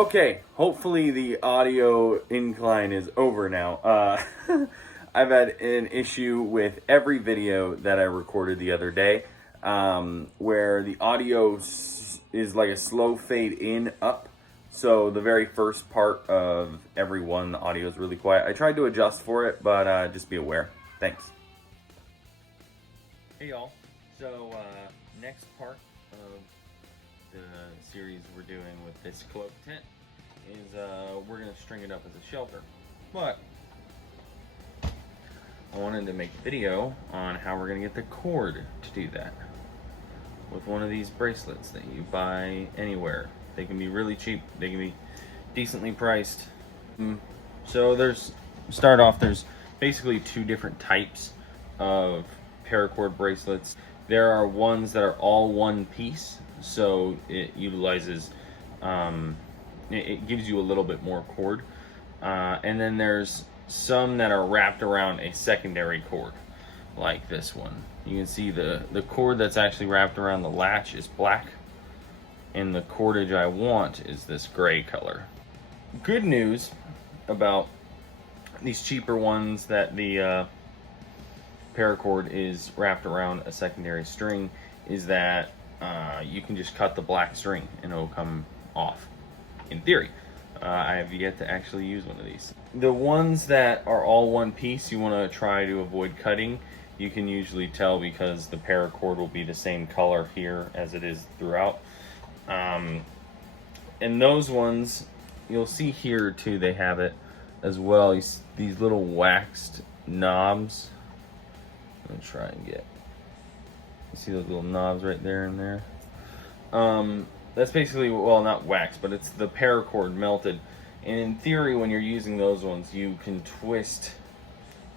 Okay, hopefully the audio incline is over now. I've had an issue with every video that I recorded the other day, where the audio is like a slow fade in up. So the very first part of every one, the audio is really quiet. I tried to adjust for it, but just be aware. Thanks. Hey y'all. So next part of the series we're doing with this cloak tent is we're going to string it up as a shelter. But I wanted to make a video on how we're going to get the cord to do that with one of these bracelets that you buy anywhere. They can be really cheap, they can be decently priced. So there's basically two different types of paracord bracelets. There are ones that are all one piece, so it utilizes it gives you a little bit more cord, and then there's some that are wrapped around a secondary cord, like this one. You can see the cord that's actually wrapped around the latch is black, and the cordage I want is this gray color. Good news about these cheaper ones that the paracord is wrapped around a secondary string is that you can just cut the black string and it'll come off, in theory. I have yet to actually use one of these. The ones that are all one piece, you want to try to avoid cutting. You can usually tell because the paracord will be the same color here as it is throughout. And those ones, you'll see here too, they have it as well. These little waxed knobs. I'm gonna try and get, you see those little knobs right there and there? That's basically, well, not wax, but it's the paracord melted. And in theory, when you're using those ones, you can twist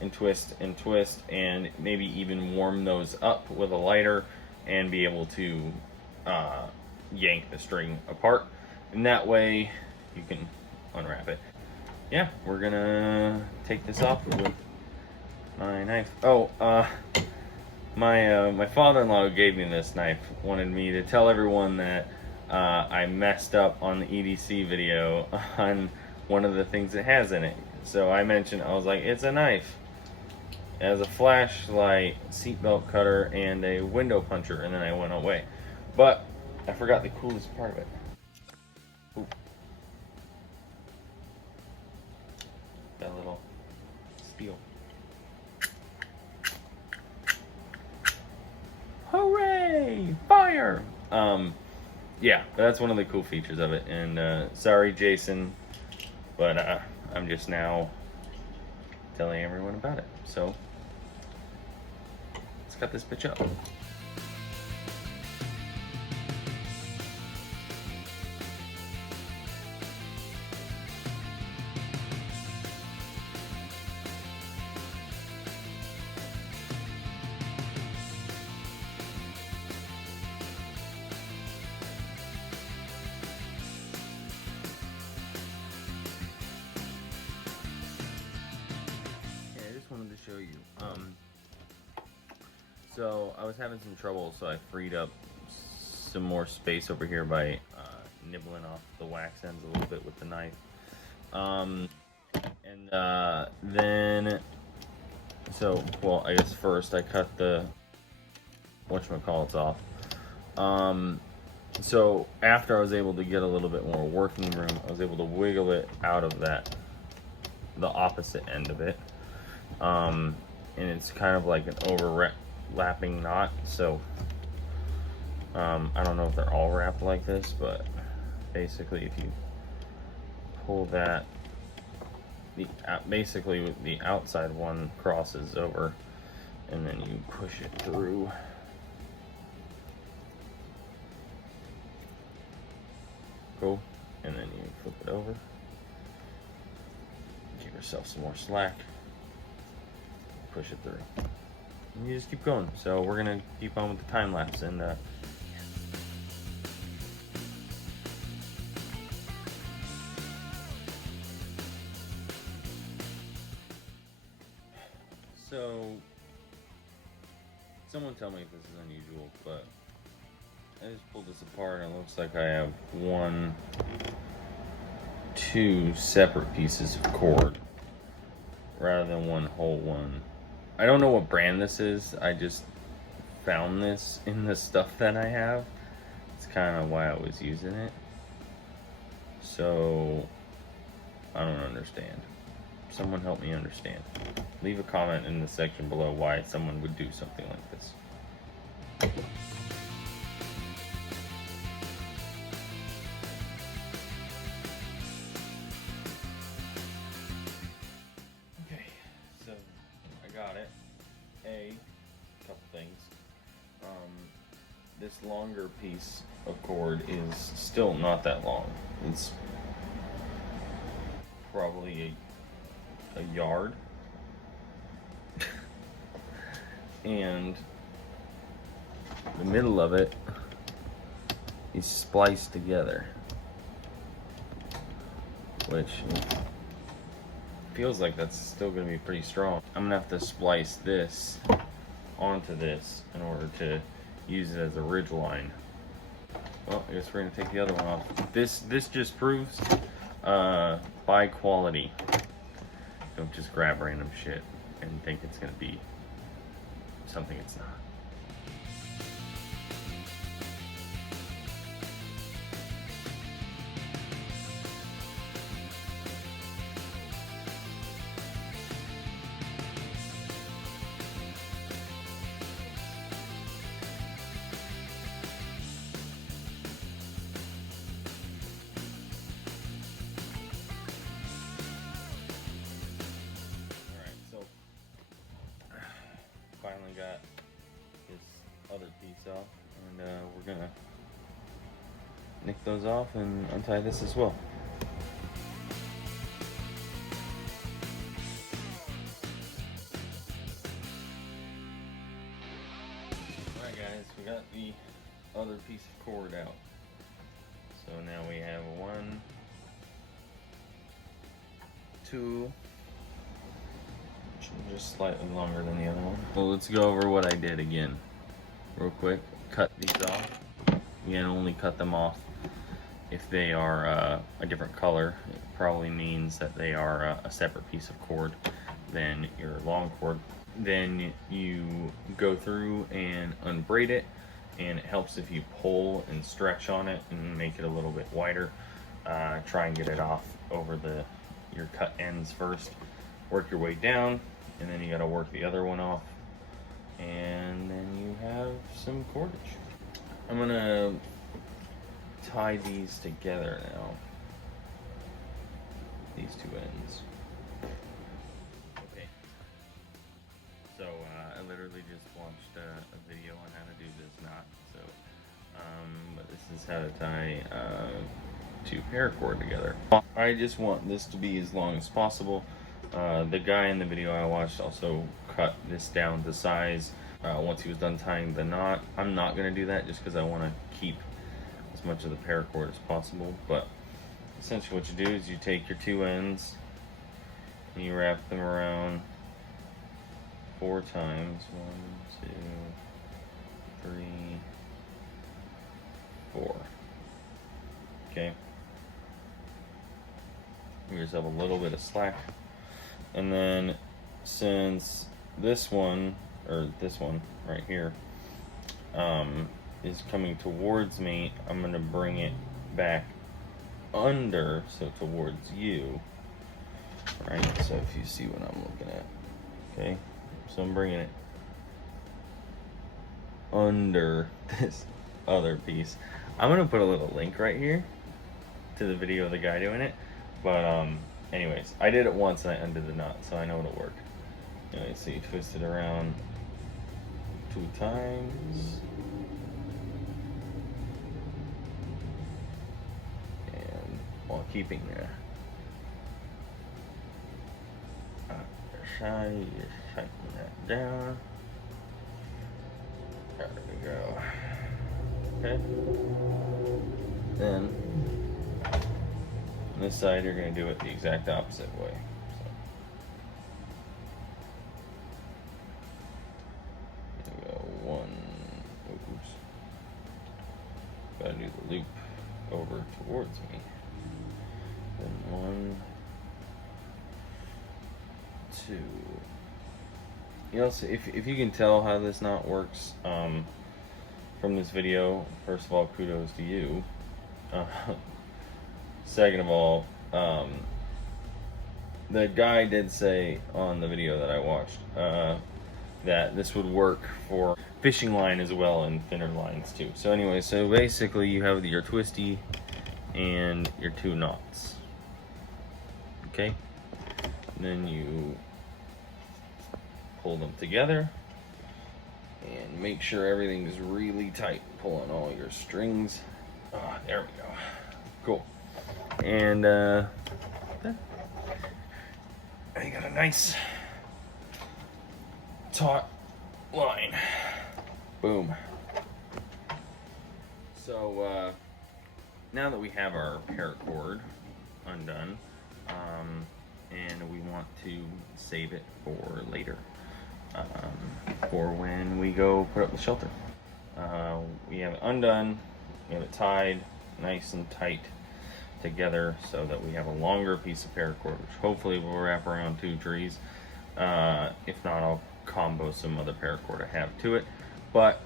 and twist and twist and maybe even warm those up with a lighter and be able to yank the string apart. And that way you can unwrap it. Yeah, we're gonna take this off with my knife. Oh, my father-in-law who gave me this knife wanted me to tell everyone that I messed up on the EDC video on one of the things it has in it. So I mentioned, I was like, it's a knife. It has a flashlight, seatbelt cutter, and a window puncher, and then I went away. But I forgot the coolest part of it. Ooh. That little spiel. Hooray! Fire! Yeah, that's one of the cool features of it. And sorry, Jason, but I'm just now telling everyone about it. So let's cut this bitch up. Wanted to show you. So I was having some trouble, so I freed up some more space over here by nibbling off the wax ends a little bit with the knife. Then, so, well, I guess first I cut the whatchamacallits off. So after I was able to get a little bit more working room, I was able to wiggle it out of that, the opposite end of it. And it's kind of like an overlapping knot, so I don't know if they're all wrapped like this, but basically if you pull that, basically the outside one crosses over and then you push it through. Cool. And then you flip it over, give yourself some more slack, push it through, and you just keep going. So we're gonna keep on with the time lapse, and so someone tell me if this is unusual, but I just pulled this apart and it looks like I have one two separate pieces of cord rather than one whole one. I don't know what brand this is. I just found this in the stuff that I have. It's kind of why I was using it. So I don't understand. Someone help me understand. Leave a comment in the section below why someone would do something like this. Okay, so I got it. Couple things. This longer piece of cord is still not that long. It's probably a yard. And the middle of it is spliced together, which feels like that's still going to be pretty strong. I'm going to have to splice this onto this in order to use it as a ridge line. Well, I guess we're going to take the other one off. This just proves buy quality. Don't just grab random shit and think it's going to be something it's not. Finally got this other piece off, and we're gonna nick those off and untie this as well. Alright guys, we got the other piece of cord out. So now we have 1, 2, just slightly longer than the other one. Well, let's go over what I did again real quick. Cut these off. You can only cut them off if they are a different color. It probably means that they are a separate piece of cord than your long cord. Then you go through and unbraid it, and it helps if you pull and stretch on it and make it a little bit wider. Try and get it off over your cut ends first. Work your way down, and then you got to work the other one off, and then you have some cordage. I'm gonna tie these together now, these two ends. Okay, so I literally just watched a video on how to do this knot. So but this is how to tie two paracord together. I just want this to be as long as possible. The guy in the video I watched also cut this down to size once he was done tying the knot. I'm not going to do that just because I want to keep as much of the paracord as possible. But essentially what you do is you take your two ends and you wrap them around 4 times. 1, 2, 3, 4. Okay. Give yourself a little bit of slack. And then since this one right here is coming towards me, I'm going to bring it back under, so towards you. Right, so if you see what I'm looking at. Okay, so I'm bringing it under this other piece. I'm going to put a little link right here to the video of the guy doing it. But anyways, I did it once and I undid the knot, so I know it'll work. Anyway, so you twist it around 2 times. And while keeping the side, you just tighten that down. There we go. Okay. Then on this side, you're going to do it the exact opposite way. So, there we go. 1. Oops. Got to do the loop over towards me. Then 1. to, you know, so if you can tell how this knot works from this video, first of all, kudos to you. Second of all, the guy did say on the video that I watched that this would work for fishing line as well and thinner lines too. So anyway, so basically you have your twisty and your two knots. Okay, and then you pull them together and make sure everything's really tight. Pull on all your strings. Oh, there we go. Cool. And you got a nice taut line. Boom. So now that we have our paracord undone, and we want to save it for later, for when we go put up the shelter. We have it undone, we have it tied nice and tight together so that we have a longer piece of paracord, which hopefully will wrap around 2 trees. If not, I'll combo some other paracord I have to it. But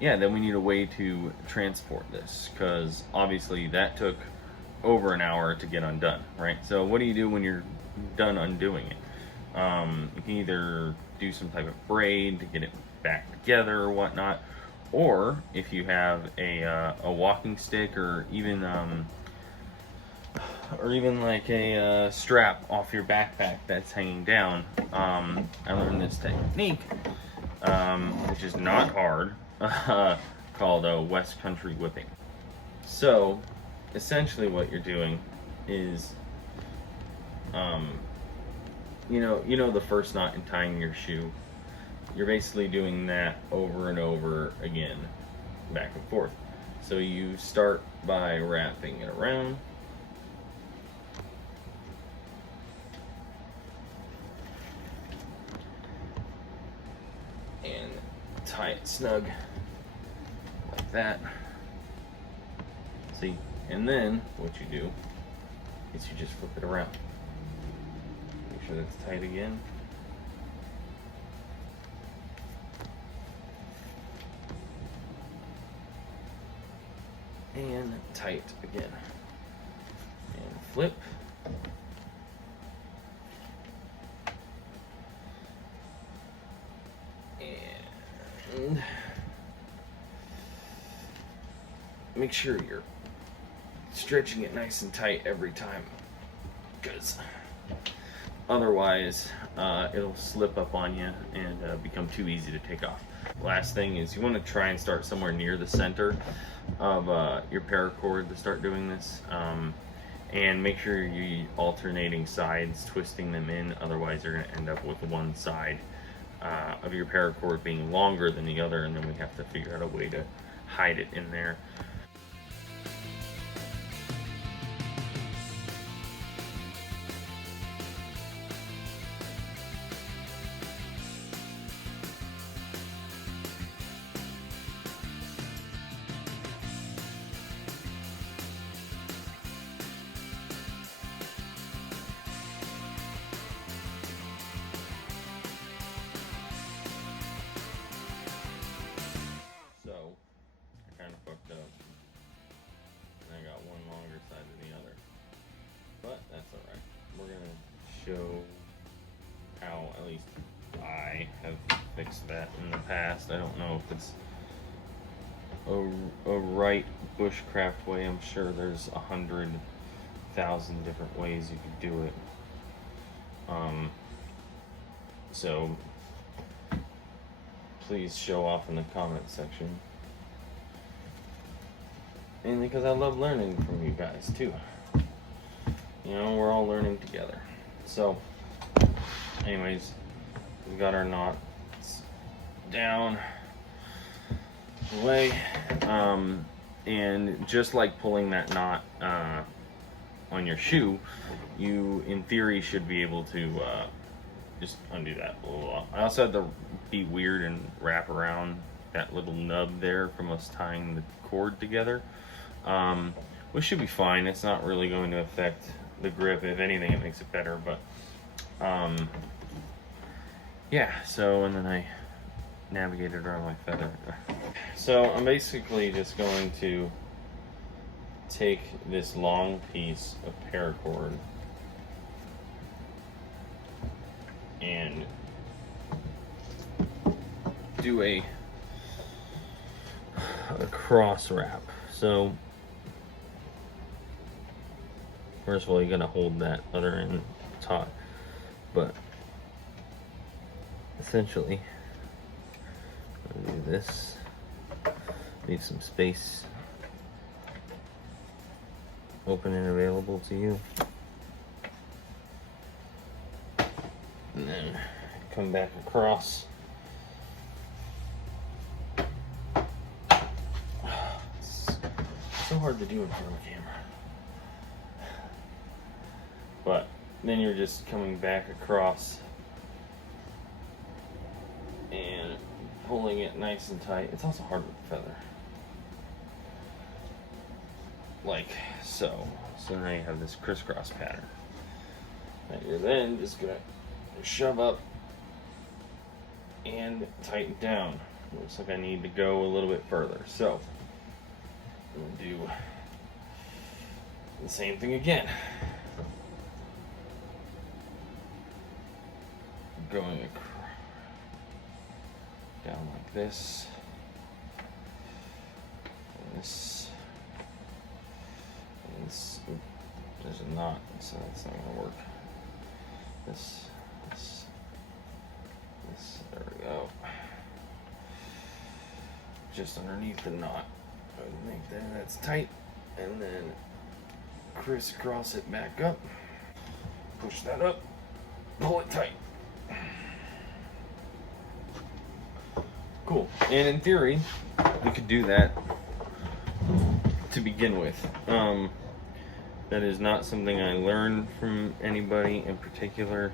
yeah, then we need a way to transport this, because obviously that took over an hour to get undone, right? So what do you do when you're done undoing it? You can either do some type of braid to get it back together or whatnot, or if you have a walking stick, or even like a strap off your backpack that's hanging down. I learned this technique, which is not hard, called West Country whipping. So essentially what you're doing is, you know the first knot in tying your shoe, you're basically doing that over and over again, back and forth. So you start by wrapping it around, and tie it snug like that. See? And then what you do is you just flip it around. Make sure that's tight again. And tight again. And flip. And make sure you're stretching it nice and tight every time, because otherwise it'll slip up on you and become too easy to take off. Last thing is you want to try and start somewhere near the center of your paracord to start doing this, and make sure you're alternating sides, twisting them in, otherwise you're going to end up with one side of your paracord being longer than the other, and then we have to figure out a way to hide it in there. Show how at least I have fixed that in the past. I don't know if it's a right bushcraft way. I'm sure there's 100,000 different ways you could do it. So please show off in the comment section. And because I love learning from you guys too. You know, we're all learning together. So, anyways, we got our knots down, away, and just like pulling that knot on your shoe, you, in theory, should be able to just undo that. Blah, blah, blah. I also had to be weird and wrap around that little nub there from us tying the cord together, which should be fine. It's not really going to affect the grip. If anything, it makes it better, but Yeah, so, and then I navigated around my feather. So I'm basically just going to take this long piece of paracord and do a cross wrap. So first of all, you gotta hold that other end taut, but essentially I'm gonna do this, leave some space open and available to you, and then come back across. It's so hard to do in front of a camera, but then you're just coming back across and pulling it nice and tight. It's also hard with the feather, like so. So now you have this crisscross pattern that you're then just gonna shove up and tighten down. Looks like I need to go a little bit further, so I'm gonna do the same thing again. Going down like this, and this, and this. Oop, there's a knot, so that's not gonna work. This, there we go. Just underneath the knot. I think that's tight, and then crisscross it back up. Push that up, pull it tight. Cool. And in theory, we could do that to begin with. That is not something I learned from anybody in particular.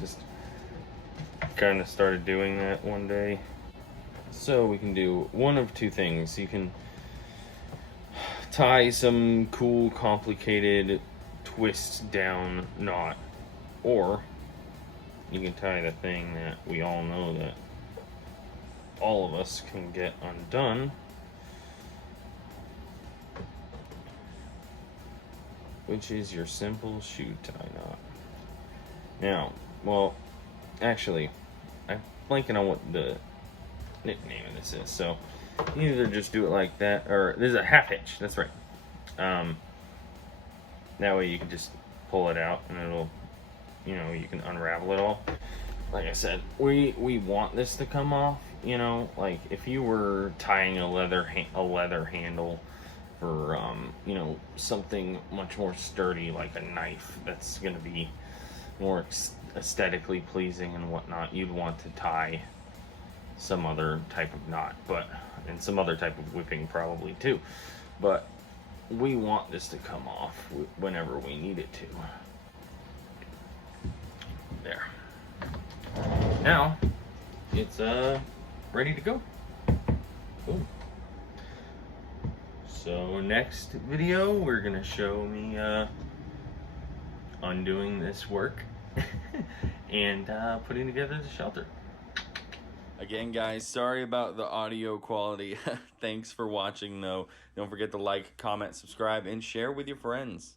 Just kind of started doing that one day. So we can do one of two things. You can tie some cool, complicated twist down knot, or you can tie the thing that we all know that all of us can get undone, which is your simple shoe tie knot. Now, well, actually, I'm blanking on what the nickname of this is, so you either just do it like that, or there's a half hitch, that's right. That way you can just pull it out and it'll, you know, you can unravel it all. Like I said, we want this to come off, you know, like if you were tying a leather handle for, you know, something much more sturdy like a knife that's going to be more aesthetically pleasing and whatnot, you'd want to tie some other type of knot, and some other type of whipping probably too. But we want this to come off whenever we need it to. There. Now it's ready to go. Boom. So next video we're gonna show me undoing this work and putting together the shelter. Again, guys, sorry about the audio quality. Thanks for watching, though. Don't forget to like, comment, subscribe, and share with your friends.